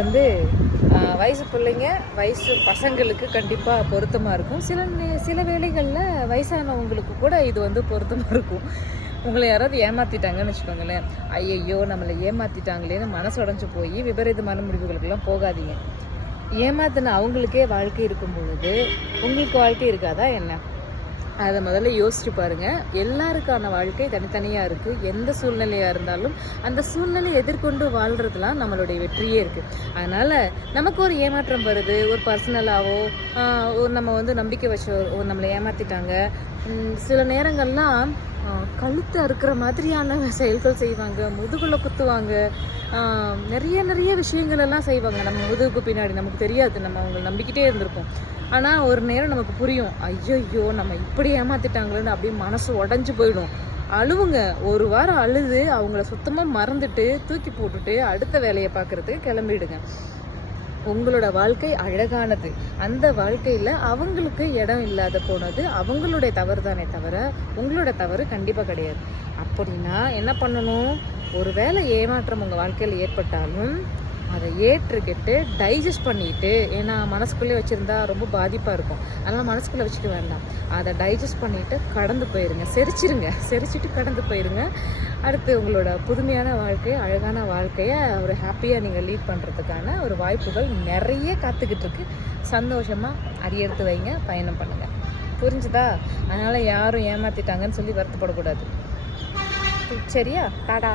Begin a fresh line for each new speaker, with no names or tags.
வந்து வயசு பிள்ளைங்க வயசு பசங்களுக்கு கண்டிப்பாக பொருத்தமாக இருக்கும். சில சில வேளைகளில் வயசானவங்களுக்கு கூட இது வந்து பொருத்தமாக இருக்கும். உங்களை யாராவது ஏமாற்றிட்டாங்கன்னு வச்சுக்கோங்களேன். ஐயையோ நம்மளை ஏமாற்றிட்டாங்களேன்னு மனசு உடஞ்சு போய் விபரீதமான முடிவுகளுக்கெல்லாம் போகாதீங்க. ஏமாத்தின அவங்களுக்கே வாழ்க்கை இருக்கும் பொழுது உங்களுக்கு வாழ்க்கை இருக்காதா என்ன? அதை முதல்ல யோசிச்சு பாருங்கள் எல்லாருக்கான வாழ்க்கை தனித்தனியாக இருக்குது எந்த சூழ்நிலையாக இருந்தாலும் அந்த சூழ்நிலையை எதிர்கொண்டு வாழ்கிறதுலாம் நம்மளுடைய வெற்றியே இருக்குது அதனால் நமக்கு ஒரு ஏமாற்றம் வருது. ஒரு பர்சனலாகவோ ஒரு நம்ம வந்து நம்பிக்கை வச்ச ஒரு- நம்மளை ஏமாற்றிட்டாங்க சில நேரங்கள்லாம் கழுத்தை அறுக்கிற மாதிரியான செயல்கள் செய்வாங்க முதுகுல குத்துவாங்க. நிறைய நிறைய விஷயங்கள் எல்லாம் செய்வாங்க. நம்ம முதுகுக்கு பின்னாடி நமக்கு தெரியாது. நம்ம அவங்களை நம்பிக்கிட்டே இருந்திருப்போம். ஆனால் ஒரு நேரம் நமக்கு புரியும். ஐயோ நம்ம இப்படி ஏமாத்திட்டாங்களேன்னு அப்படியே மனசு உடஞ்சு போயிடும். அழுவுங்க. ஒரு வாரம் அழுது அவங்கள சுத்தமாக மறந்துட்டு தூக்கி போட்டுட்டு அடுத்த வேலையை பார்க்குறதுக்கு கிளம்பிடுங்க. உங்களோட வாழ்க்கை அழகானது. அந்த வாழ்க்கையில் அவங்களுக்கு இடம் இல்லாத போனது அவங்களுடைய தவறு தானே தவிர உங்களோட தவறு கண்டிப்பாக கிடையாது. அப்படின்னா என்ன பண்ணணும்? ஒருவேளை ஏமாற்றம் உங்கள் வாழ்க்கையில் ஏற்பட்டாலும் அதை ஏற்றுக்கிட்டு டைஜஸ்ட் பண்ணிட்டு ஏன்னா மனசுக்குள்ளே வச்சுருந்தா ரொம்ப பாதிப்பாக இருக்கும். அதனால் மனசுக்குள்ளே வச்சுக்க வேண்டாம். அதை டைஜஸ்ட் பண்ணிவிட்டு கடந்து போயிருங்க. செரிச்சிருங்க. செரிச்சிட்டு கடந்து போயிருங்க. அடுத்து உங்களோட புதுமையான வாழ்க்கை அழகான வாழ்க்கையை ஒரு ஹாப்பியாக நீங்கள் லீட் பண்ணுறதுக்கான ஒரு வாய்ப்புகள் நிறைய காத்துக்கிட்டு இருக்கு. சந்தோஷமாக அடியெடுத்து வைங்க. பயணம் பண்ணுங்கள் புரிஞ்சுதா? அதனால் யாரும் ஏமாற்றிட்டாங்கன்னு சொல்லி வருத்தப்படக்கூடாது. சரியா? டாடா.